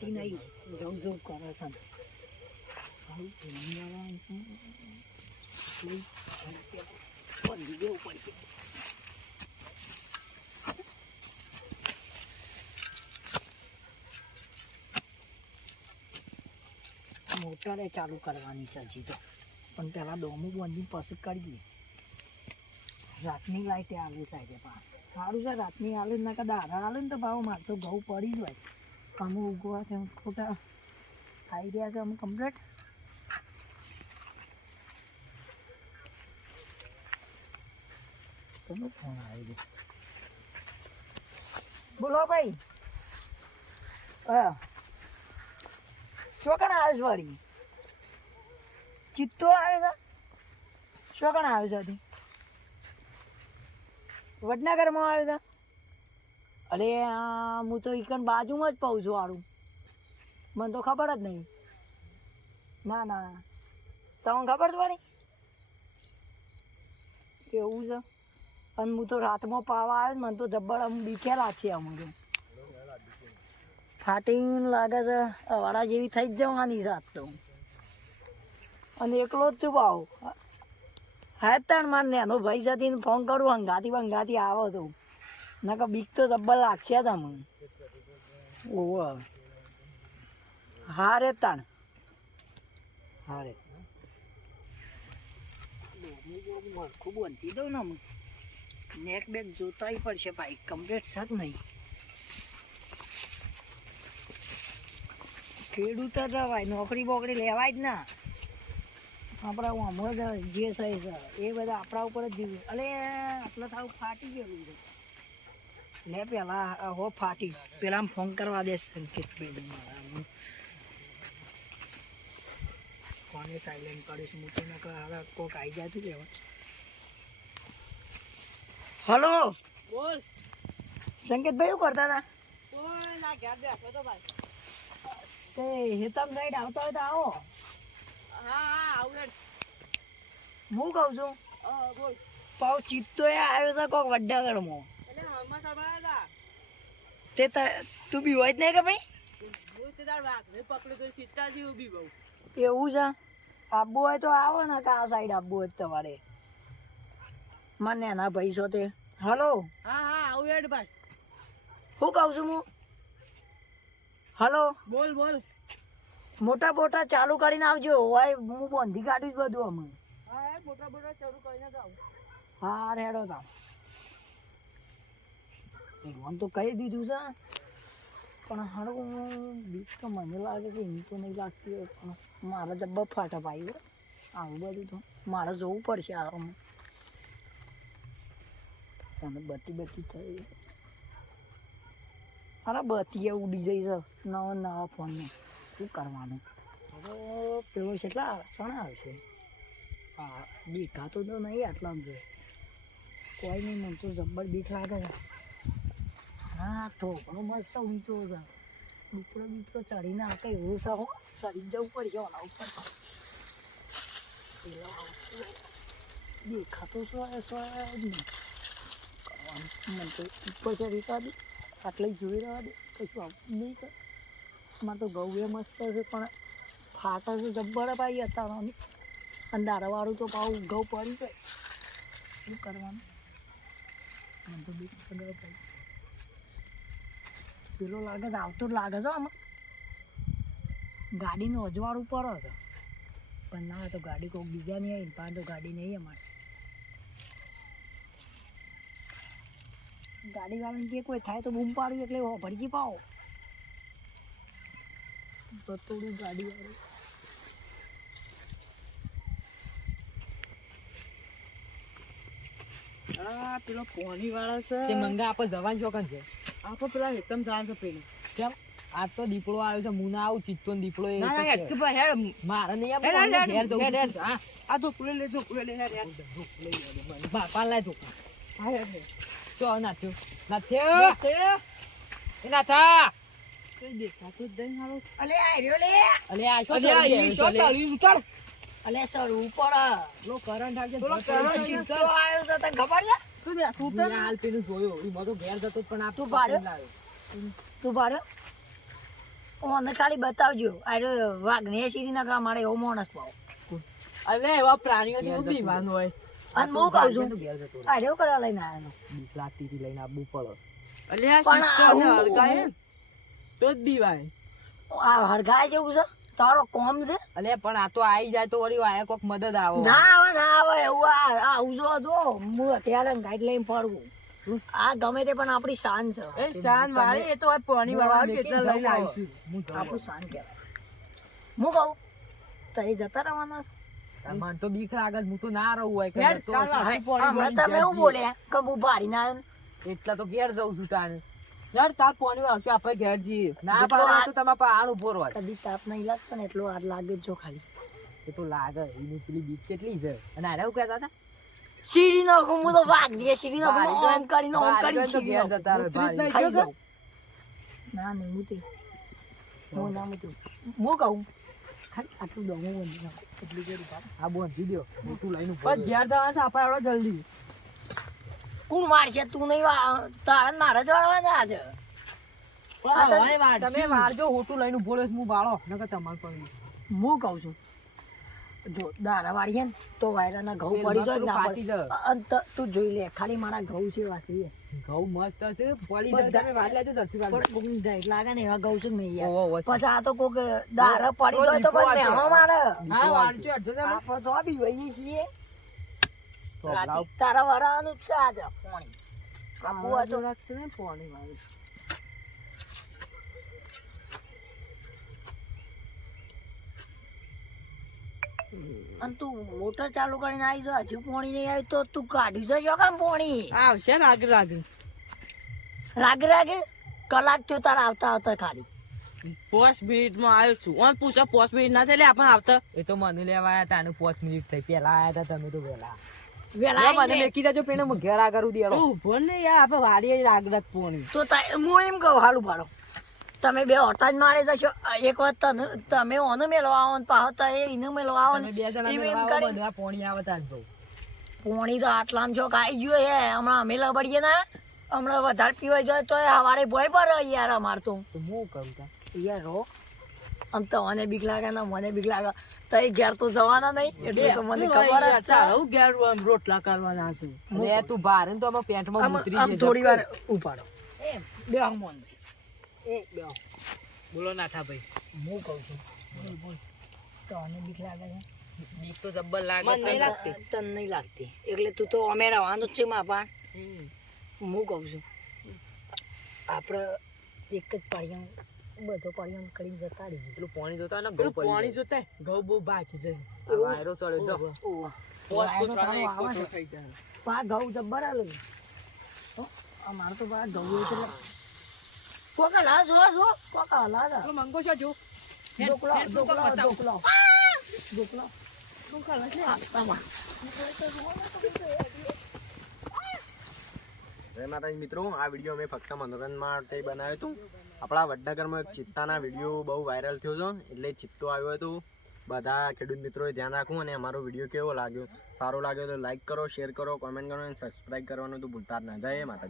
જાતી નહીં જવું જવું કરે છે દેવું પડશે. મોટરે ચાલુ કરવાની છે હજી તો, પણ પેલા ડોમું બંધી પછી કરીએ. રાતની લાઈટે આવે સાઈડે પા સારું છે, રાતની આવે ના કે દારા આવે ને તો ભાવ મારે તો ઘઉં પડી જ હોય. અમુક ઉગવા છે ખોટા આવી રહ્યા છે અમુક કમ્પ્લેટ. ફોન આવી ગયો. બોલો ભાઈ. હા ચોકણ આવે છે વાળી ચિત્તો આવે છે. ચોકણ આવે છે વડનગરમાં આવે છે. અરે હું તો ઈકન બાજુમાં જ પાઉં છું વાળું, મને તો ખબર જ નહીં. ના ના તમને ખબર છે વાળી એવું છે. અને હું તો રાતમાં પાવા આવે મને તો જબ્બર આમ બીકે લાગશે. અમુક ફાટિંગ લાગે છે વાળા જેવી થઈ જ જવાની રાત તો. અને એકલો જ છું ભાવ. હા તાણ માર નેનો ભાઈ સાથે ફોન કરું હંગાતી આવો તો ના કે બીક તો જબ્બર લાગશે તમને. ઓહો હા રે તાણ હા રે ખૂબ બનતી દઉં ને નેક બેક જોતા પડશે ભાઈ કમ્પ્લીટ છે જ નહીં. ખેડૂત જ ભાઈ નોકરી બોકરી લેવાય જ ના. આપણા હમણાં જે સહી છે એ બધા આપણા ઉપર જ જીવે. અલે આટલો થાવ ફાટી ગયેલું છે લે પેલા હો ફાટી પેલા ફોન કરવા દે સંકેત કોને સાયલેન્ટ કરીશ મૂકી ને હવે કોક આવી જાય તું લેવા. હલો બોલ સંકેતભાઈ શું કરતા હતા? કોઈ ના ઘેર બેઠો તો ભાઈ. તે હેતમ સાઈડ આવતા હોય તો આવો. હા હા આવું. હું કહું છું બોલ પાઉ ચિત્તો એ આવ્યો છે કોક વડનગરમાં. એટલે હમણાં તમારા તે તું બી હોય જ નહીં કે ભાઈ? હું તે તાર વાઘને પકડ્યો તો સીતા જેવું બી બહુ. એવું છે? આબુ હોય તો આવો ને કે આ સાઈડ આબુ હોય તમારે. મને એના ભાઈ છો તે. હલો હા હા આવું હેડ ભાઈ. શું કહું છું હું? હલો બોલ બોલ. મોટા બોટા ચાલુ કરીને આવજો. હોય હું બંધી કાઢીશ બધું અમે. હા મોટા બોટા ચાલુ કરીને જ આવું. હા રેડો તા મને તો કહી દીધું છે પણ હારું બીક તો મને લાગે કે એની તો નહીં લાગતી હોય પણ મારે જબ્બર ફાટા પાઈ આવું બધું તો મારે જોવું પડશે. આમાં તને બત્તી થઈ અરે બત્તી ઉડી જઈ છે નવા ફોનમાં. શું કરવાનું હવે પેલો કેટલા સણા આવશે. હા દેખાતો તો નહીં આટલામાં જોઈએ કોઈ નહીં. મને તો જબ્બર બીક લાગે છે. હા તો ઘણો મસ્ત ઊંચો છે. દીપડો ચડીને આ કઈ એવું છે ચડી જવું પડશે ઓલા ઉપર. દેખાતો શું નહીં કરવાનું. મને તો ઉપર ચડી ચાલી આટલે જોઈ રહ્યા દે કશું આવતું નહીં કર. મારે તો ઘઉં એ મસ્ત છે પણ ફાટા છે જબ્બર પાઈ હતા અંધારાવાળું તો પાવું ઘઉં પડી જાય. શું કરવાનું? મને તો બીક ખબર પડી. પેલો લાગે છે આવતો જ લાગે છે આમાં ગાડીનું અજવાળું પડે છે પણ ના તો ગાડી કોઈ બીજા નહીં આવી પાસે તો ગાડી નહીં અમારે. ગાડીવાળાને કે કોઈ થાય તો બૂમ પાડવી એટલે ભરજી પાવો તો થોડું ગાડીવાળું. હા પેલો પોની વાળા છે તે મંગા આપણે જવાનું ચોકન છે. આપણે પેલા હેતમ જવાનું છે પેલું કેમ આજ તો દીપડો આવ્યો છે. હું ના આવું ચિત્તો દીપડો મારે નહીં આ તો કુલે લે જો કુલે લે બાપા લાય તો તો નાથ્યો એ નાથા દેખાતું જ નહીં હાલો. અલે આર્યો લે અલે આ શો ચાલી ઉતર. અલે સર ઉપર લો કરંટ આવજે. લો કરંટ સીધો આવ્યો તો તને ખબર છે? તું બે ઉતર હાલ પેલું જોયો એ બધો ઘેર જતો પણ આ તું પાડ્યો. તું પાડ્યો ઓને ખાલી બતાવજો અરે વાઘને શીરી ના કા મારે એવો માણસ પાવ અરે એવા પ્રાણીઓથી હું બીવાનું હોય અને હું કહું છું અરે એવું કરવા લઈને આવ્યો બીક લાગતી હતી લઈને આવવું પડે પણ આ હળગાય તો જ બીવાય આ હરગાય જેવું છે તારો કોમ છે અલે પણ આ તો આવી જાય તો વળી આયા કોક મદદ આવો ના આવે એવું આ આવજો જો હું અત્યારે ગાઈડ લઈને ફરવું આ ગમે તે પણ આપણી શાન છે એ શાન વાળી એ તો આ પાણી વાળા કેટલા લઈને આવીશું આપણું શાન કહેવાય હું કહું તો એ જતા રહેવાના છે મને તો બીક લાગે હું તો ના રહું હોય હમણાં તમે એવું બોલ્યા કે હું ભારી ના એટલા તો ઘેર જઉં છું તાને યાર તાપ પાણી આવશે આપણે ઘેર જઈએ ના પાડે તો તમારે પાણ ઉભો રહો કદી તાપ નહીં લાગતો ને એટલો આજ લાગે જો ખાલી એ તો લાગે એની પેલી બીક કેટલી છે અને આરે એવું કહેતા હતા સીડી નો હું તો વાગ લે સીડી નો ઓમ કરીને સીડી નો ખાઈ જાઉં ના નહીં મુતી હું ના મુતું હું કહું ખાલી આટલું દમું બંધી નાખો એટલી કરી આ બંધી દો મોટું લઈને બસ ઘેર જવા છે આપણે આવડો જલ્દી કોણ મારશે તું નહીં તારા મારે જ વાળવાના આજે તમે મારજો હોટું લઈને ઉભો રહ્યો હું બાળો નકર તમાર પણ હું કહું છું જો દારા વાળીએ ને તો વાયરાના ઘઉં પડી જાય તું જોઈ લે ખાલી મારા ઘઉં છે વાસી ઘઉં મસ્ત છે પડી જાય તમે વાળ લેજો ધરતી વાળ લાગે ને એવા ઘઉં છે નહીં યાર પછી આ તો કોક દારા પડી જાય તો પણ મેણો મારે હા વાળજો અડજો તમે આપણે તો બી વઈએ છીએ તારા વાળાનું છે આજે પાણી આપવું હતો રાખશે ને પાણી વાળી અને તું મોટર ચાલુ કરીને આવી છે હજુ પાણી નહીં આવ્યું તો તું કાઢ્યું છે જો કામ પાણી આવશે રાગ કલાક થયો તારા આવતા ખાલી 5 મિનિટમાં આવ્યો છું ઓન પૂછો 5 મિનિટ ના થાય આપણે આવતા એ તો મને લેવા આયા તાનું 5 મિનિટ થઈ પેલા આયા હતા તમે તો વેલા મને મેકી દેજો પેને હું ઘેર આ કરું દેડો ઉભો ને યાર આપણે વાડીએ રાગ પોણી તો હું એમ કહું હાલું પાડો તમે બે હોટા જ મારે જશો એક વાત તમે ઓને મેળવા આવો પાછો તો એને મેળવા આવો બે જણા પોણી આવે તાજ પોણી તો આટલામાં છો ખાઈ ગયો હે હમણાં અમે લબડીએ ના હમણાં વધારે પીવાય જાય તો હવારે ભોય પર યાર અમાર તો હું કરું તા યાર હો આમ તો મને બીક લાગે ને મને બીક લાગે તો એ ઘેર તો જવાના નહીં એટલે તો મને ખબર જ છે હું ઘેર રોટલા કરવાના છે લે તું બહાર ને તો અમે પેન્ટમાં ઉતરી આમ થોડી વાર ઉપાડો એમ બે મોન એ બે બોલો નાથા ભાઈ હું કહું છું બોલ તો મને બીક લાગે છે બીક તો જબ્બર લાગે મને નહીં લાગતી તને નહીં લાગતી એટલે તું તો અમે રહેવાનું જ છે માપા હું કહું છું આપણે એક જ પાળિયા બધો પાળિયા કરીને જતા રહીએ પેલું પાણી જોતા ને ઘઉં પાણી જોતા ઘઉં બહુ બાકી છે વાયરો ચડ્યો જો પા ઘઉં જબ્બર આલો અમારે તો બા ઘઉં એટલે કોકા લા જો કોકા લા મંગો છો જો ડોકલા જય માતાજી મિત્રો, આ વિડીયો અમે ફક્ત મનોરંજન માટે બનાવ્યો હતો. આપણા વડનગરમાં એક ચિત્તાના વિડીયો બહુ વાયરલ થયો છે, એટલે ચિત્તો આવ્યો હતો. બધા ખેડૂત મિત્રોએ ધ્યાન રાખવું અને અમારો વિડીયો કેવો લાગ્યો, સારો લાગ્યો તો લાઈક કરો, શેર કરો, કોમેન્ટ કરો અને સબસ્ક્રાઈબ કરવાનું તો ભૂલતા જ ના. જય માતાજી.